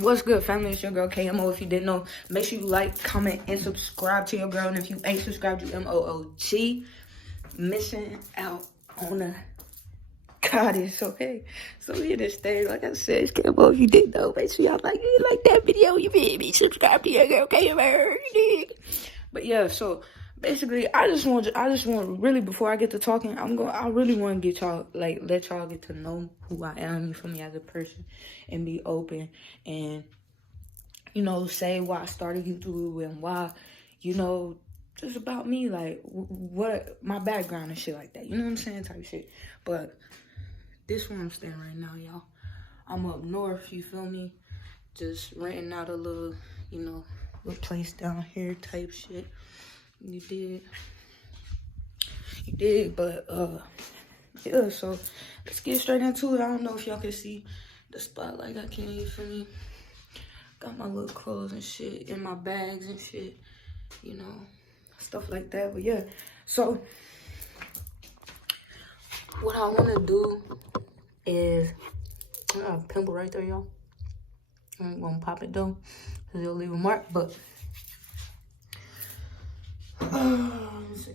What's good, family? It's your girl KMO. If you didn't know, make sure you like, comment, and subscribe to your girl. And if you ain't subscribed, you MOOG. Missing out on a goddess, okay? So we in this thing, like I said, it's KMO. If you didn't know, make sure y'all like that video. You feel me? Subscribe to your girl KMO. But yeah, so basically, I just want really, before I get to talking, I really want to get y'all, like, let y'all get to know who I am, you feel me, as a person, and be open, and, you know, say why I started YouTube, and why, you know, just about me, like, what, my background and shit like that, you know what I'm saying, type shit. But this where I'm staying right now, y'all. I'm up north, you feel me, just renting out a little, you know, little place down here type shit. You did, but yeah, so let's get straight into it. I don't know if y'all can see the spot like I can, you feel me? Got my little clothes and shit in my bags and shit, you know, stuff like that. But yeah, so what I want to do is, I got a pimple right there, y'all. I ain't gonna pop it though, because it'll leave a mark, but let's see.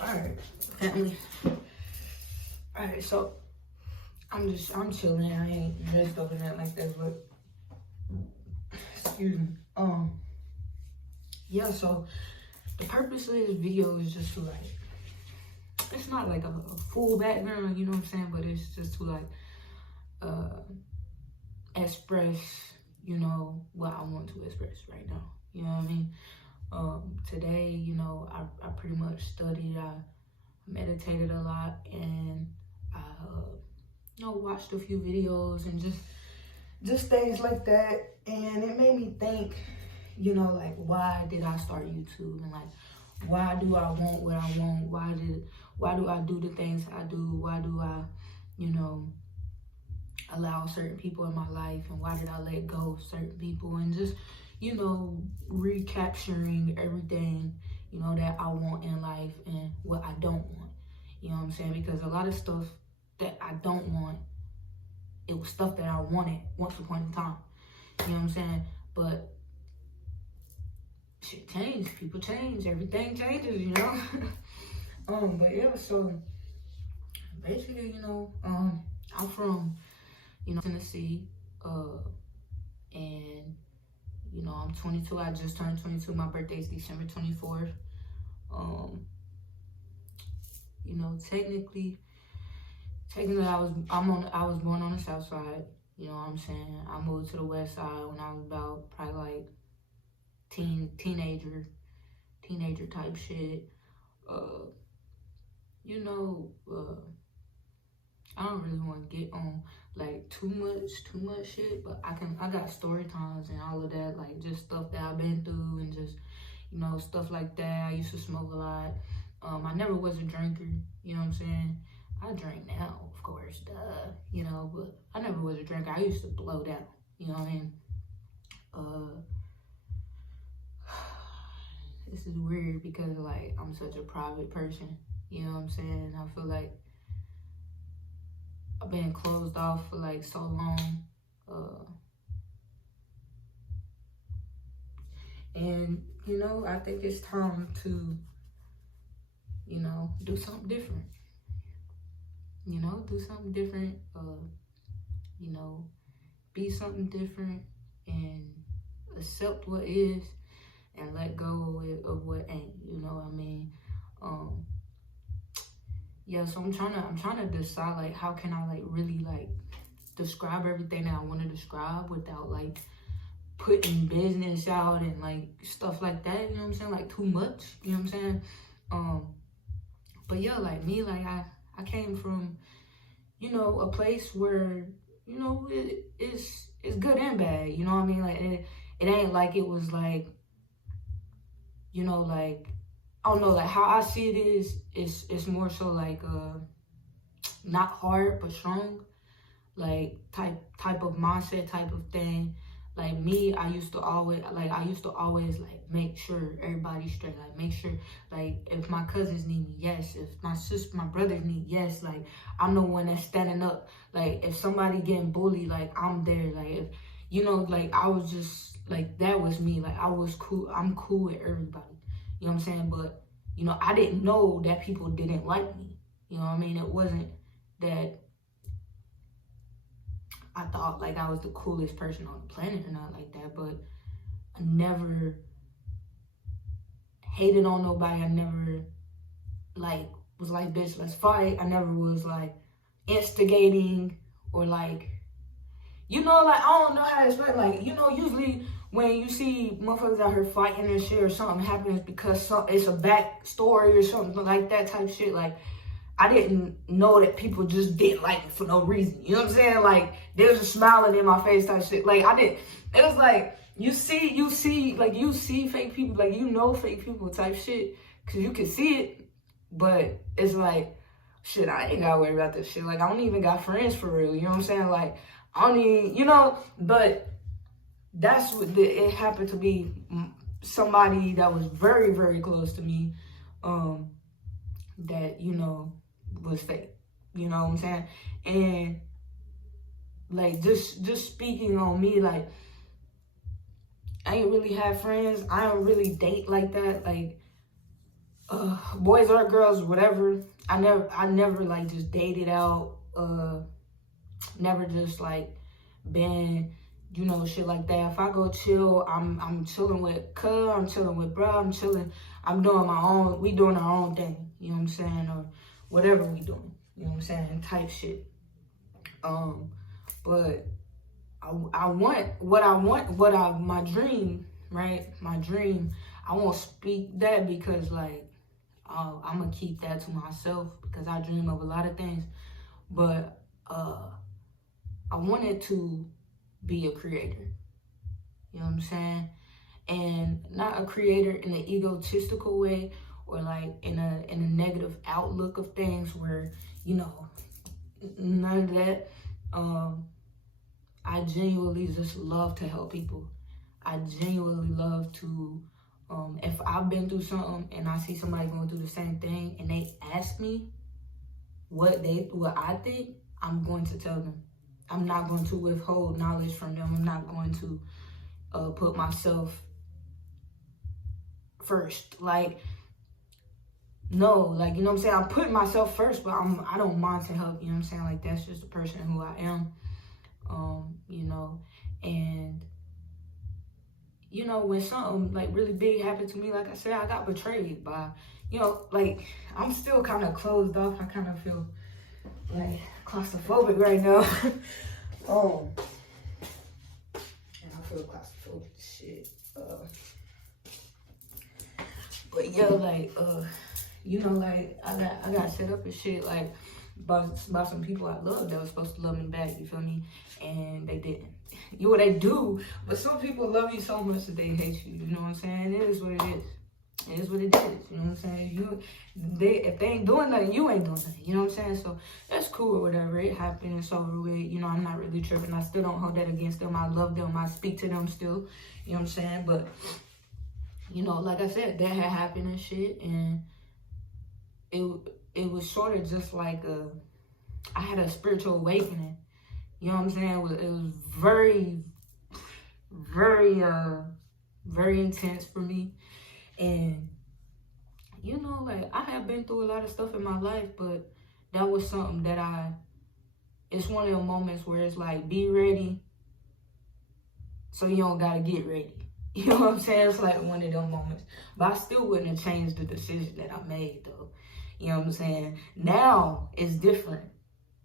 Alright, family. Alright, so I'm chilling. I ain't dressed up in that like that, but excuse me. Yeah, so the purpose of this video is just to, like, it's not like a full background, you know what I'm saying, but it's just to, like, express, you know, what I want to express right now. You know what I mean? Today, you know, I pretty much studied, I meditated a lot, and I, you know, watched a few videos and just things like that. And it made me think, you know, like, why did I start YouTube? And, like, why do I want what I want? Why do I do the things I do? Why do I, you know, allow certain people in my life? And why did I let go of certain people? And just, you know, recapturing everything, you know, that I want in life and what I don't want. You know what I'm saying? Because a lot of stuff that I don't want, it was stuff that I wanted once upon a time. You know what I'm saying? But shit changed, people change, everything changes, you know? But yeah, so basically, you know, I'm from, you know, Tennessee, and, you know, I'm 22, I just turned 22, my birthday's December 24th. You know, technically I was born on the south side, you know what I'm saying? I moved to the west side when I was about probably like teenager type shit. You know, I don't really want to get on like too much shit, but I got story times and all of that, like just stuff that I've been through and just, you know, stuff like that. I used to smoke a lot. I never was a drinker, you know what I'm saying? I drink now, of course, duh, you know, but I never was a drinker. I used to blow down, you know what I mean? This is weird because, like, I'm such a private person, you know what I'm saying? I feel like I've been closed off for, like, so long. And, you know, I think it's time to, you know, do something different. You know, do something different, you know, be something different and accept what is and let go of what ain't, you know what I mean? Yeah, so I'm trying to decide, like, how can I, like, really, like, describe everything that I want to describe without, like, putting business out and, like, stuff like that, you know what I'm saying? Like, too much, you know what I'm saying? But yeah, like, me, like, I came from, you know, a place where, you know, it's good and bad, you know what I mean? Like, it ain't like it was, like, you know, like, I don't know, like how I see it is, it's more so like not hard but strong, like type of mindset, type of thing. Like me, I used to always like make sure everybody's straight. Like make sure, like if my cousins need me, yes. If my brothers need, yes. Like I'm the one that's standing up. Like if somebody getting bullied, like I'm there. Like if like I was just like, that was me. Like I was cool. I'm cool with everybody. You know what I'm saying? But I didn't know that people didn't like me. You know what I mean? It wasn't that I thought like I was the coolest person on the planet or not like that, but I never hated on nobody. I never like was like, bitch, let's fight. I never was like instigating or like, like I don't know how to explain. Like, usually when you see motherfuckers out here fighting and shit or something happens because it's a back story or something like that type shit. Like, I didn't know that people just didn't like me for no reason. You know what I'm saying? Like, they was just smiling in my face type shit. Like, it was like, you see fake people, like, fake people type shit, because you can see it, but it's like, shit, I ain't gotta worry about this shit. Like, I don't even got friends for real. You know what I'm saying? Like, I don't even, but that's what it happened to be somebody that was very, very close to me, that, was fake. You know what I'm saying? And like, just speaking on me, like, I ain't really have friends. I don't really date like that. Like, boys or girls, whatever. I never like just dated out. Never just like been, shit like that. If I go chill, I'm chilling with cuz, I'm chilling with bro, I'm chilling. I'm doing my own. We doing our own thing. You know what I'm saying? Or whatever we doing. You know what I'm saying? Type shit. But my dream, right? My dream, I won't speak that because like, I'm gonna keep that to myself because I dream of a lot of things. But I wanted to be a creator. You know what I'm saying? And not a creator in an egotistical way or like in a negative outlook of things where, none of that. I genuinely just love to help people. I genuinely love to, if I've been through something and I see somebody going through the same thing and they ask me what I think, I'm going to tell them. I'm not going to withhold knowledge from them. I'm not going to put myself first. Like, no, like, you know what I'm saying? I'm putting myself first, but I don't mind to help. You know what I'm saying? Like, that's just the person who I am. And when something like really big happened to me, like I said, I got betrayed by, like, I'm still kind of closed off. I kind of feel like claustrophobic right now. And I feel claustrophobic shit. But yeah, like, like I got set up and shit, like, by some people I love that was supposed to love me back, you feel me? And they didn't. They do, but some people love you so much that they hate you, you know what I'm saying? It is what it is. It is what it is, you know what I'm saying? If they ain't doing nothing, you ain't doing nothing, you know what I'm saying? So that's cool or whatever. It happened and so over with, I'm not really tripping. I still don't hold that against them. I love them. I speak to them still, you know what I'm saying? But, like I said, that had happened and shit, and it was sort of just like I had a spiritual awakening. You know what I'm saying? It was very, very, very intense for me. And, like, I have been through a lot of stuff in my life, but that was something that it's one of the moments where it's like, be ready so you don't gotta get ready. You know what I'm saying? It's like one of them moments. But I still wouldn't have changed the decision that I made, though. You know what I'm saying? Now it's different.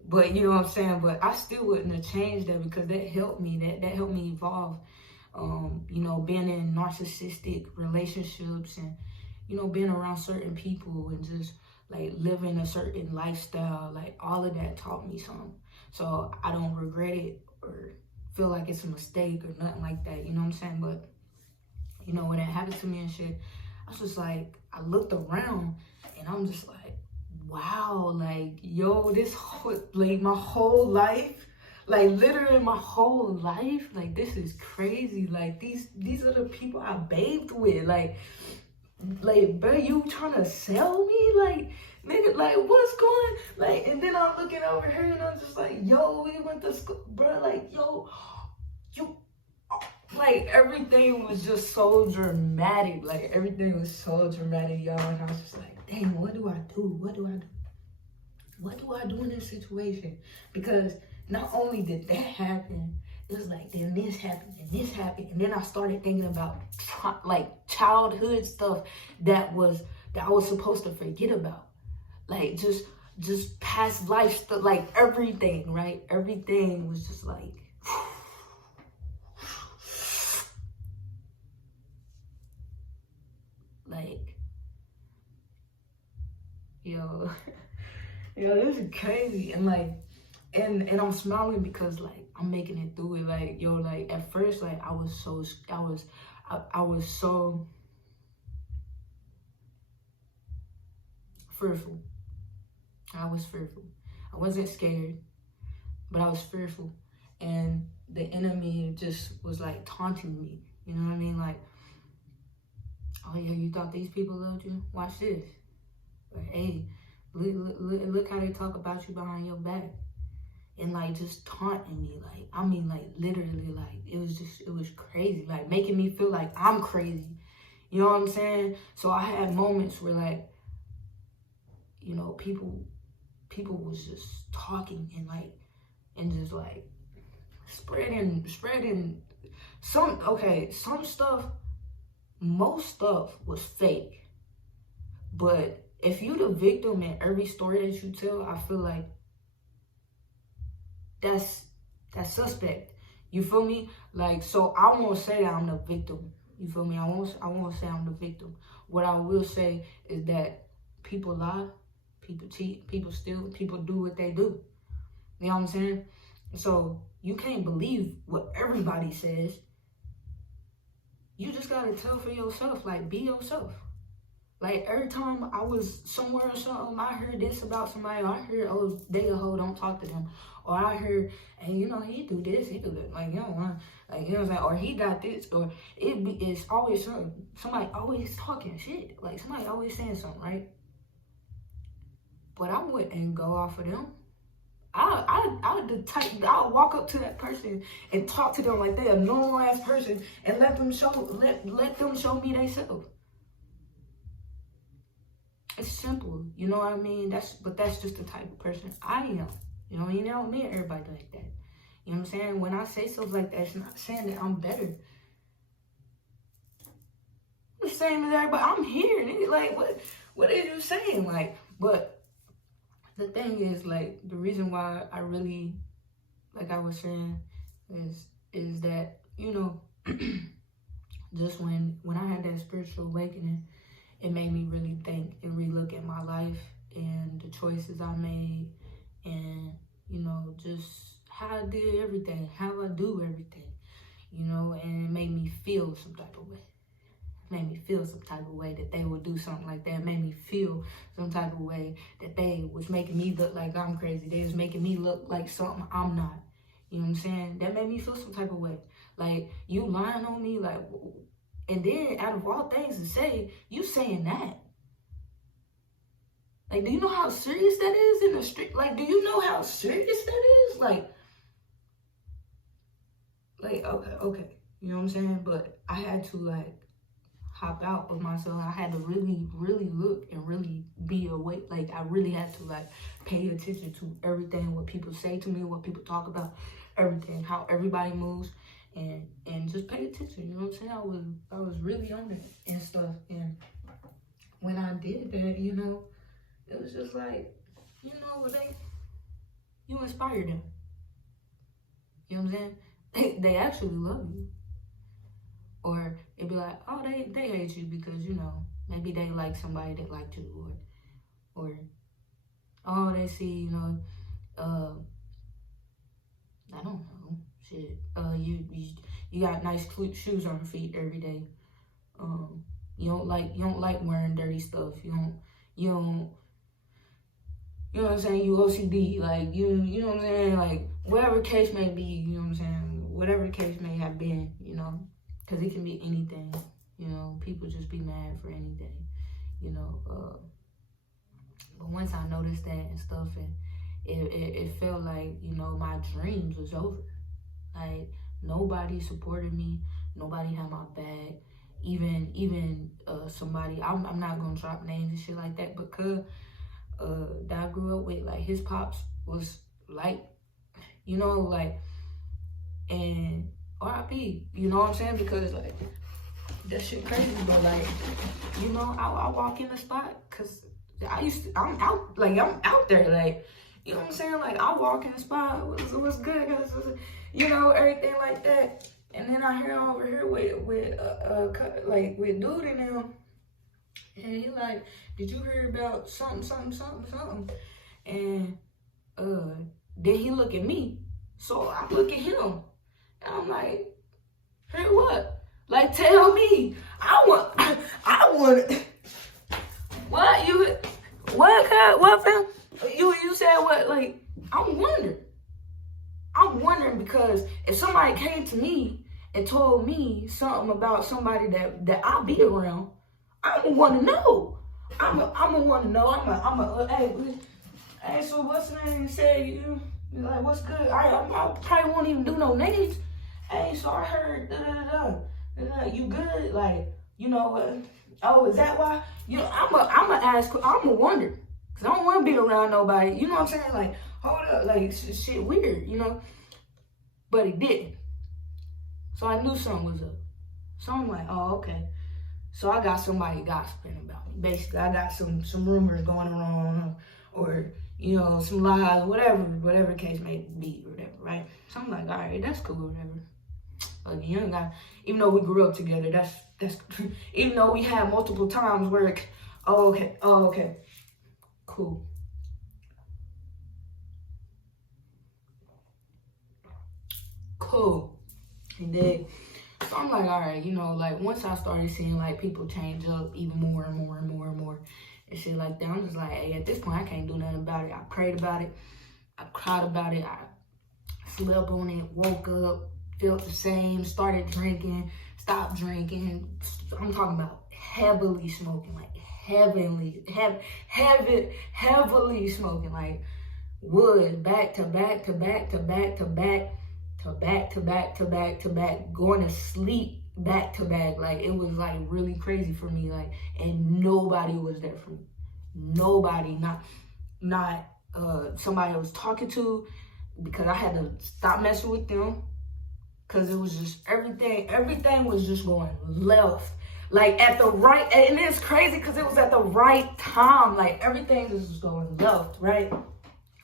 But you know what I'm saying? But I still wouldn't have changed that because that helped me. That helped me evolve. Being in narcissistic relationships and, being around certain people and just like living a certain lifestyle, like all of that taught me something. So I don't regret it or feel like it's a mistake or nothing like that. You know what I'm saying? But, when it happened to me and shit, I was just like, I looked around and I'm just like, wow, like, yo, this whole, like, my whole life, like, literally my whole life, like, this is crazy. Like, these are the people I bathed with. Like, bro, you trying to sell me? Like, nigga, like, what's going, like, and then I'm looking over here and I'm just like, yo, we went to school, bro, like, yo, you, like, everything was just so dramatic. Like, everything was so dramatic, y'all. And I was just like, dang, what do I do? What do I do? What do I do in this situation? Because not only did that happen, it was like, then this happened, and this happened. And then I started thinking about, like, childhood stuff that I was supposed to forget about. Like, just past life stuff, like, everything, right? Everything was just like, like, yo, this is crazy. And like, and I'm smiling because like I'm making it through it. Like, yo, like at first, like I was so fearful. I was fearful. I wasn't scared, but I was fearful. And the enemy just was like taunting me. You know what I mean? Like, oh yeah, you thought these people loved you? Watch this. Or, hey, look how they talk about you behind your back. And like just taunting me. Like, I mean, like literally, like it was crazy. Like making me feel like I'm crazy. You know what I'm saying? So I had moments where like, you know, people was just talking and just like spreading some stuff, most stuff was fake. But if you the victim in every story that you tell, I feel like that's suspect. You feel me? Like, so I won't say that I'm the victim. You feel me? I won't say I'm the victim. What I will say is that people lie, people cheat, people steal, people do what they do. You know what I'm saying? So you can't believe what everybody says. You just gotta tell for yourself, like, be yourself. Like, every time I was somewhere or something, I heard this about somebody, or I heard, oh, they a hoe, don't talk to them. Or I heard, hey, you know, he do this, he do that. Like, you know, like, you know what I'm saying? Or he got this, or it's always something. Somebody always talking shit. Like, somebody always saying something, right? But I wouldn't go off of them. I'll walk up to that person and talk to them like they're a normal ass person and let them show me themselves. It's simple, you know what I mean? But that's just the type of person I am. You know what I mean? I don't mean everybody like that. You know what I'm saying? When I say stuff like that, it's not saying that I'm better. I'm the same as everybody. I'm here, nigga. Like, what are you saying? Like, but the thing is, like, the reason why I really, like I was saying, is that, you know, just when I had that spiritual awakening, it made me really think and relook at my life and the choices I made and, you know, just how I did everything, how I do everything, you know, and it made me feel some type of way. It made me feel some type of way that they would do something like that. It made me feel some type of way that they was making me look like I'm crazy. They was making me look like something I'm not. You know what I'm saying? That made me feel some type of way. Like, you lying on me, like, and then out of all things to say, you saying that. Like, do you know how serious that is in the street? Like, do you know how serious that is? Like, okay. You know what I'm saying? But I had to, like, hop out of myself. I had to really, really look and really be awake. Like, I really had to, like, pay attention to everything, what people say to me, what people talk about, everything, how everybody moves. And just pay attention, you know what I'm saying? I was really on it and stuff. And when I did that, you know, it was just like, you know, you inspire them. You know what I'm saying? They actually love you. Or it'd be like, oh, they hate you because, you know, maybe they like somebody that liked you, or oh, they see, you know, I don't know, shit. You got nice shoes on your feet every day. You don't like wearing dirty stuff. You know what I'm saying? You OCD, like, you know what I'm saying? Like, whatever case may be, you know what I'm saying? Whatever the case may have been, you know, because it can be anything, you know. People just be mad for anything, you know. But once I noticed that and stuff, and it felt like, you know, my dreams was over. Like, nobody supported me. Nobody had my back. Even somebody, I'm not going to drop names and shit like that, because that I grew up with, like, his pops was like, you know, like, and RIP, you know what I'm saying? Because, like, that shit crazy, but, like, you know, I walk in the spot, because I'm out there, like, you know what I'm saying? Like, I walk in the spot, what's good, cause, you know, everything like that. And then I hear over here with dude in them, and he like, did you hear about something? And then he look at me, so I look at him, and I'm like, hear what? Like, tell me. I want. What, fam? You said what? Like, I'm wondering because if somebody came to me and told me something about somebody that I be around, I'm gonna want to know. I'm gonna want to know. Hey, so what's the name? Say you like, what's good? I probably won't even do no names. Hey, so I heard you good? Like, you know, oh, is that why? You know, I'm gonna wonder, cause I don't want to be around nobody. You know what I'm saying? Like, hold up, like, shit weird, you know. But it didn't. So I knew something was up. So I'm like, oh, okay. So I got somebody gossiping about me. Basically, I got some rumors going around, or, you know, some lies, whatever the case may be, or whatever, right? So I'm like, all right, that's cool, whatever. Like, a young guy, even though we grew up together, that's even though we had multiple times where, oh, okay, cool. Cool. And then, so I'm like, all right, you know, like, once I started seeing, like, people change up even more and more and shit like that, I'm just like, hey, at this point, I can't do nothing about it. I prayed about it. I cried about it. I slept on it, woke up, felt the same, started drinking, stopped drinking. I'm talking about heavily smoking, like, heavily smoking, like, wood, back to back, going to sleep back to back. Like, it was, like, really crazy for me, like, and nobody was there for me. Nobody, not somebody I was talking to, because I had to stop messing with them, because it was just everything was just going left, like, at the right, and it's crazy because it was at the right time, like, everything was just going left, right?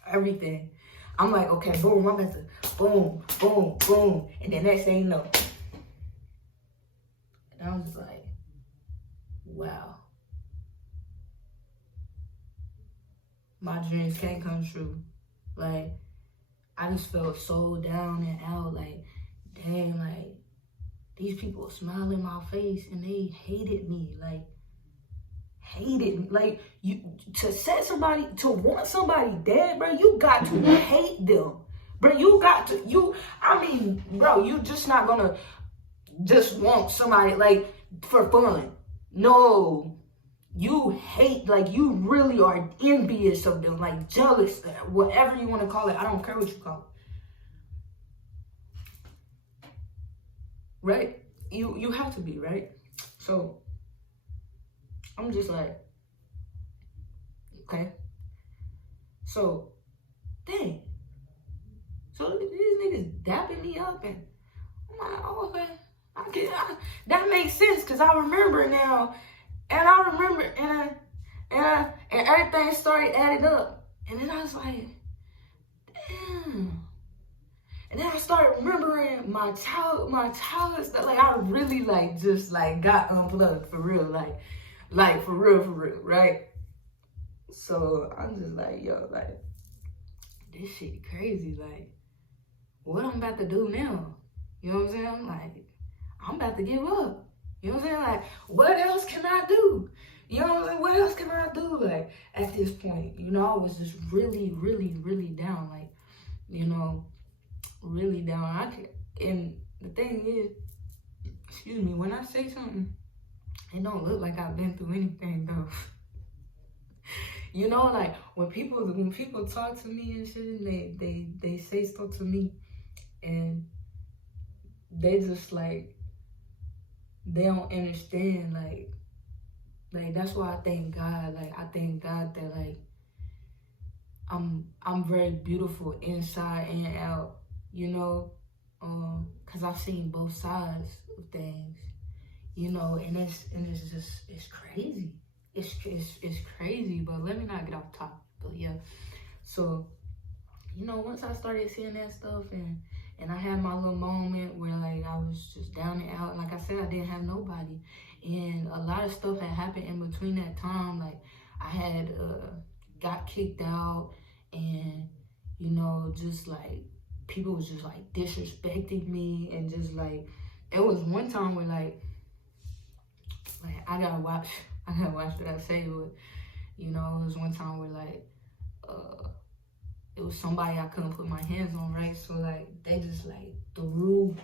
Everything. I'm like, okay, boom, I'm about to boom, and then next thing you know, and I was just like, wow, my dreams can't come true. Like, I just felt so down and out, like, dang, like, these people smiled in my face and they hated me, like, you, to want somebody dead, bro, you got to hate them, bro, you just not gonna just want somebody, like, for fun. No, you hate, like, you really are envious of them, like, jealous, whatever you want to call it. I don't care what you call it. Right? You have to be, right? So I'm just like, okay. So, dang. So these niggas dapping me up, and I'm like, oh, okay. That makes sense, because I remember now. And I remember, and everything started adding up. And then I was like, damn. And then I started remembering my childhood stuff. Like, I really, like, just, like, got unplugged for real. Like for real, right? So I'm just like, yo, like, this shit crazy. Like, what I'm about to do now? You know what I'm saying? Like, I'm about to give up. You know what I'm saying? Like, what else can I do? You know what I'm saying? What else can I do? Like, at this point, you know, I was just really, really, really down. Like, you know, really down. And the thing is, excuse me, when I say something, it don't look like I've been through anything though. You know, like when people talk to me and shit, and they say stuff to me, and they just like they don't understand. Like that's why I thank God. Like I thank God that like I'm very beautiful inside and out. You know, cause I've seen both sides of things. You know, and it's crazy. It's crazy. But let me not get off topic. But yeah, so you know, once I started seeing that stuff and I had my little moment where like I was just down and out. Like I said, I didn't have nobody, and a lot of stuff had happened in between that time. Like I had got kicked out, and you know, just like people was just like disrespecting me, and just like it was one time where like I gotta watch what I say, but you know, it was one time where like it was somebody I couldn't put my hands on, right? So like they just like threw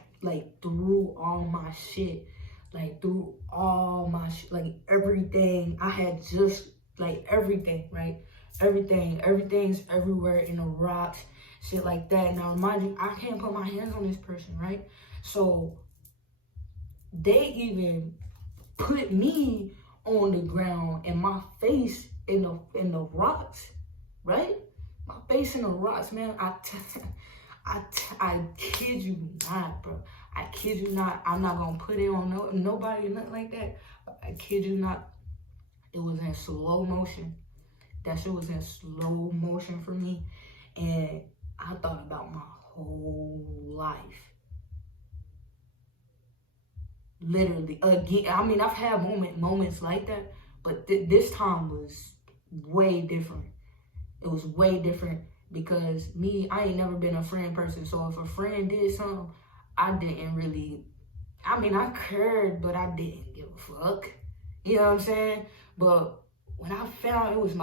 all my shit, like threw all my shit, like everything I had, just like everything, right? Everything's everywhere in the rocks, shit like that. Now mind you, I can't put my hands on this person, right? So they even put me on the ground and my face in the rocks, right? My face in the rocks, man. I kid you not, bro. I kid you not. I'm not gonna put it on nobody or nothing like that. I kid you not. It was in slow motion. That shit was in slow motion for me, and I thought about my whole life. Literally, again. I mean, I've had moments like that, but this time was way different. It was way different because I ain't never been a friend person. So if a friend did something, I didn't really, I mean, I cared, but I didn't give a fuck. You know what I'm saying? But when I found it was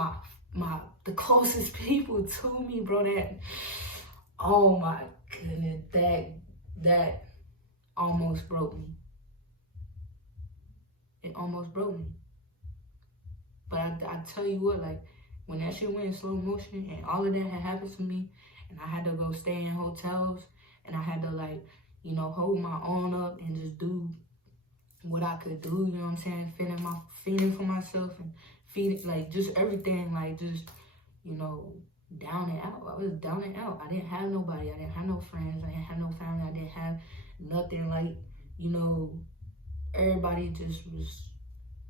the closest people to me, bro, oh my goodness, that almost broke me. It almost broke me. But I tell you what, like, when that shit went in slow motion and all of that had happened to me, and I had to go stay in hotels, and I had to, like, you know, hold my own up and just do what I could do, you know what I'm saying? Feeding for myself and feeding, like, just everything, like, just, you know, down and out. I was down and out. I didn't have nobody. I didn't have no friends. I didn't have no family. I didn't have nothing. Like, you know, everybody just was,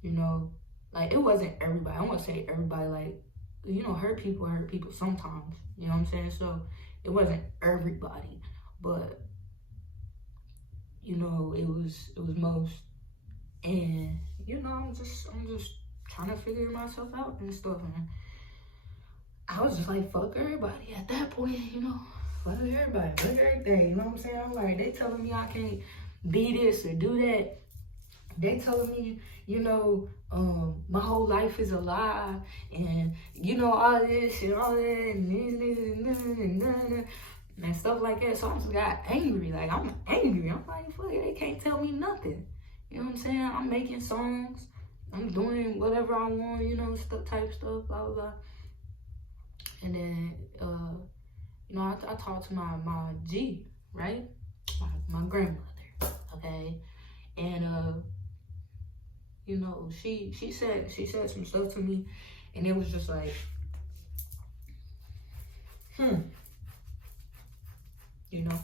you know, like, it wasn't everybody. I won't say everybody, like, you know, hurt people sometimes, you know what I'm saying? So it wasn't everybody, but you know, it was most. And you know, I'm just trying to figure myself out and stuff, and I was just like, fuck everybody at that point, you know. Fuck everybody, fuck everything, you know what I'm saying? I'm like, they telling me I can't be this or do that. They telling me, you know, my whole life is a lie, and you know, all this and all that, and stuff like that. So I just got angry. Like, I'm angry. I'm like, fuck it, they can't tell me nothing. You know what I'm saying? I'm making songs. I'm doing whatever I want, you know, type stuff, blah, blah, blah. And then, you know, I talked to my G, right? My grandmother, okay? And, you know, she said some stuff to me, and it was just like, you know,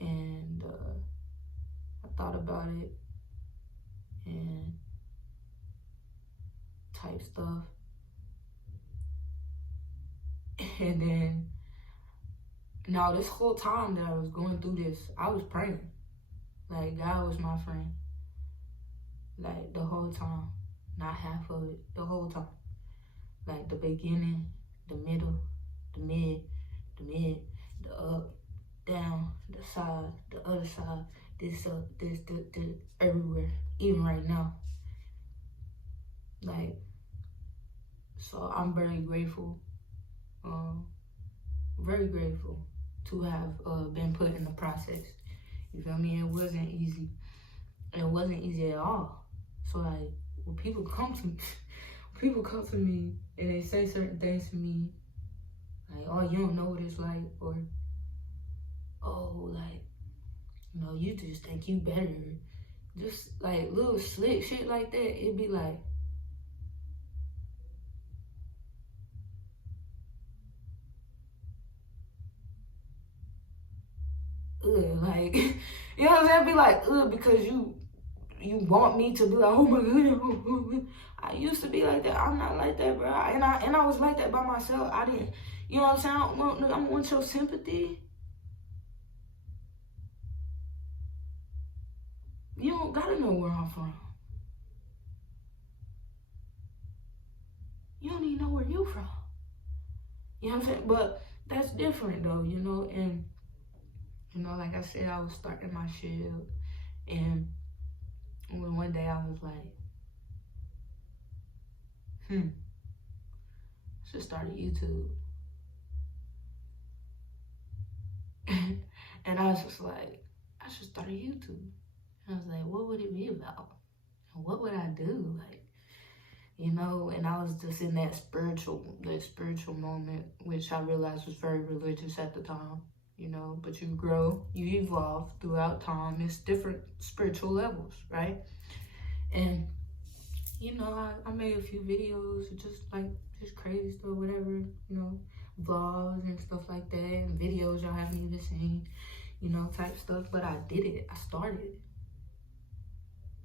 and I thought about it and type stuff, and then now this whole time that I was going through this, I was praying. Like, God was my friend. Like, the whole time. Not half of it. The whole time. Like, the beginning, the middle, the mid, the up, down, the side, the other side. this everywhere, even right now. Like, so I'm very grateful, very grateful to have been put in the process. You feel me? It wasn't easy. It wasn't easy at all. So like, when people come to me and they say certain things to me, like, oh, you don't know what it's like, or, oh, like, you know, you just think you better. Just like little slick shit like that, it'd be like, ugh, like, you know what I'm saying? Be like, ugh, because you want me to be like, oh my god. I used to be like that. I'm not like that, bro. And I was like that by myself. I didn't, you know what I'm saying? I don't want your sympathy. You don't gotta know where I'm from. You don't even know where you from. You know what I'm saying? But that's different though, you know. And you know, like I said, I was starting my shit up, and one day I was like, I should start a YouTube. And I was just like, I should start a YouTube. And I was like, what would it be about? And what would I do? Like, you know, and I was just in that spiritual moment, which I realized was very religious at the time, you know, but you grow, you evolve throughout time. It's different spiritual levels, right? And, you know, I made a few videos, just crazy stuff, whatever, you know, vlogs and stuff like that, and videos y'all haven't even seen, you know, type stuff. But I did it. I started.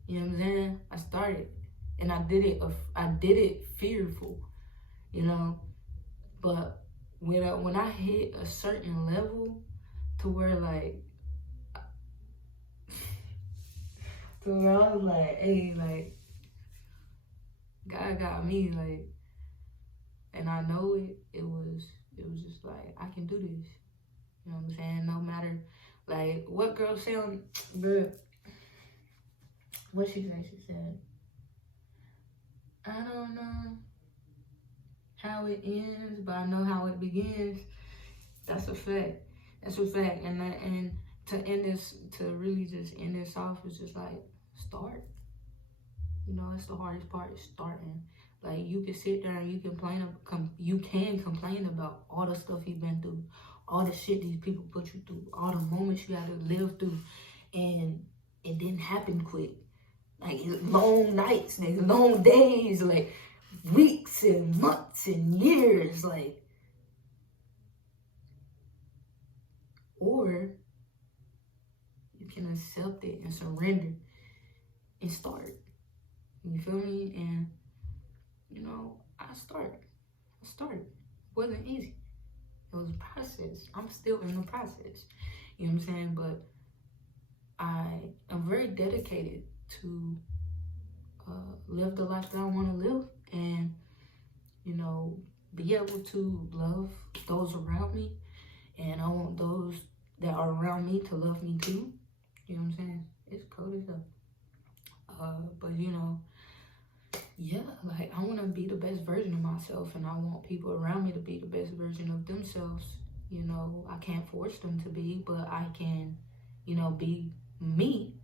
You know what I'm saying? I started. And I did it fearful, you know. But when I hit a certain level to where like, to where I was like, hey, like, God got me, like, and I know it was just like, I can do this. You know what I'm saying? No matter, like, what girl say on, but what she said, I don't know how it ends, but I know how it begins. That's a fact. That's a fact. And to end this, to really just end this off, is just like, start. You know, that's the hardest part, is starting. Like, you can sit there and you can complain about all the stuff you've been through, all the shit these people put you through, all the moments you had to live through, and it didn't happen quick. Like, long nights, like, long days, like, weeks and months and years, like. Or you can accept it and surrender and start. You feel me? And, you know, I started. It wasn't easy. It was a process. I'm still in the process. You know what I'm saying? But I am very dedicated to live the life that I want to live, and, you know, be able to love those around me, and I want those that are around me to love me too. You know what I'm saying? It's cold as hell. But, you know, yeah, like, I want to be the best version of myself, and I want people around me to be the best version of themselves. You know, I can't force them to be, but I can, you know, be me.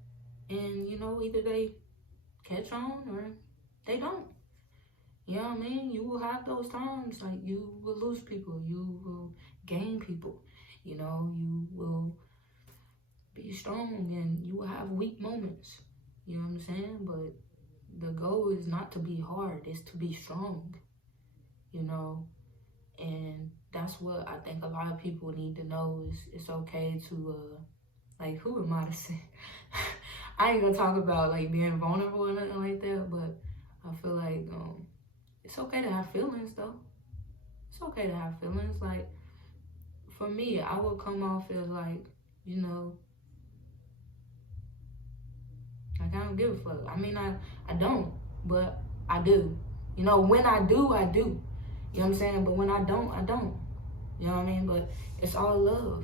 And, you know, either they catch on or they don't. You know what I mean? You will have those times, like, you will lose people, you will gain people, you know, you will be strong, and you will have weak moments. You know what I'm saying? But the goal is not to be hard, it's to be strong, you know. And that's what I think a lot of people need to know, is it's okay to, like, who am I to say? I ain't gonna talk about, like, being vulnerable or nothing like that, but I feel like, it's okay to have feelings, though. It's okay to have feelings. Like, for me, I would come off as, like, you know, like, I don't give a fuck. I mean, I don't, but I do. You know, when I do, I do. You know what I'm saying? But when I don't, I don't. You know what I mean? But it's all love.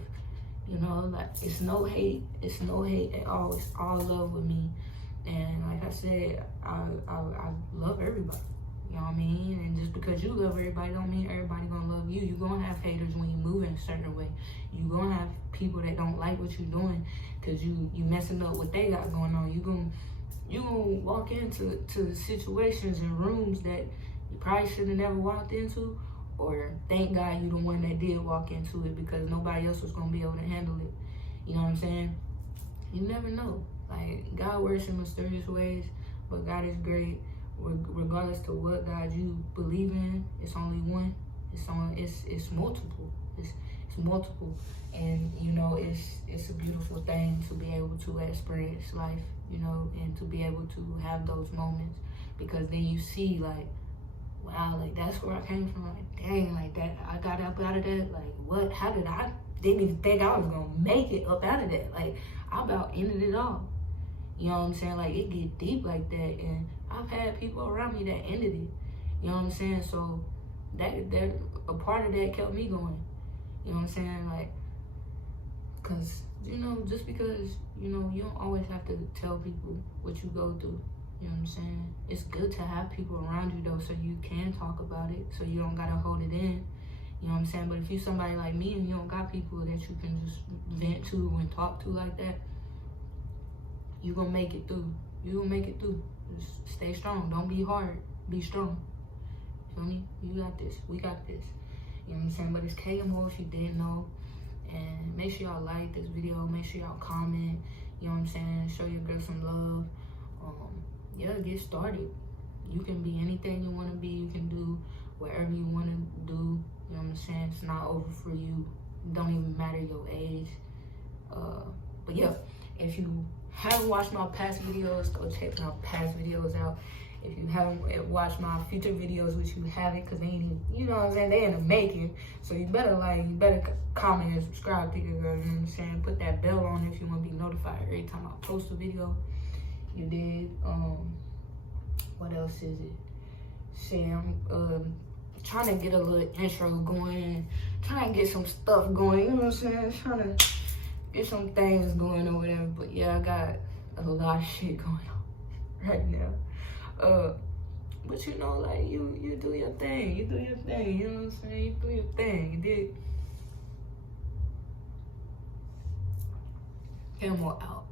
You know, like, it's no hate at all. It's all love with me. And like I said, I love everybody. You know what I mean? And just because you love everybody don't mean everybody gonna love you. You gonna have haters when you move in a certain way. You gonna have people that don't like what you're doing because you messing up what they got going on. You gonna walk into situations and rooms that you probably should have never walked into, or thank God you the one that did walk into it because nobody else was gonna be able to handle it. You know what I'm saying? You never know. Like, God works in mysterious ways, but God is great. Regardless to what God you believe in, it's only one. It's multiple. It's multiple, and you know, it's a beautiful thing to be able to experience life, you know, and to be able to have those moments, because then you see, like, wow, like, that's where I came from. Like, dang, like, that I got up out of that. Like, what? How did I didn't even think I was gonna make it up out of that? Like, I about ended it all. You know what I'm saying? Like, it get deep like that, and I've had people around me that ended it. You know what I'm saying? So that a part of that kept me going. You know what I'm saying? Like, cause you know, just because, you know, you don't always have to tell people what you go through. You know what I'm saying? It's good to have people around you though, so you can talk about it, so you don't gotta hold it in. You know what I'm saying? But if you somebody like me and you don't got people that you can just vent to and talk to like that, you gonna make it through. You gonna make it through. Just stay strong. Don't be hard. Be strong. Feel me? You got this. We got this. You know what I'm saying? But it's KMO if you didn't know. And make sure y'all like this video. Make sure y'all comment. You know what I'm saying? Show your girl some love. Yeah, get started. You can be anything you want to be. You can do whatever you want to do. You know what I'm saying? It's not over for you. It don't even matter your age. But yeah, if you haven't watched my past videos, go check my past videos out. If you haven't watched my future videos, which you haven't, because they ain't even, you know what I'm saying, they in the making. So you better comment and subscribe to your girl, you know what I'm saying? Put that bell on if you want to be notified every time I post a video. You did. What else is it? Shit, I'm trying to get a little intro going, trying to get some stuff going, you know what I'm saying? Trying to get some things going or whatever. But yeah, I got a lot of shit going on right now. But you know, like, you do your thing. You do your thing, you know what I'm saying? You do your thing. You did. Camel out.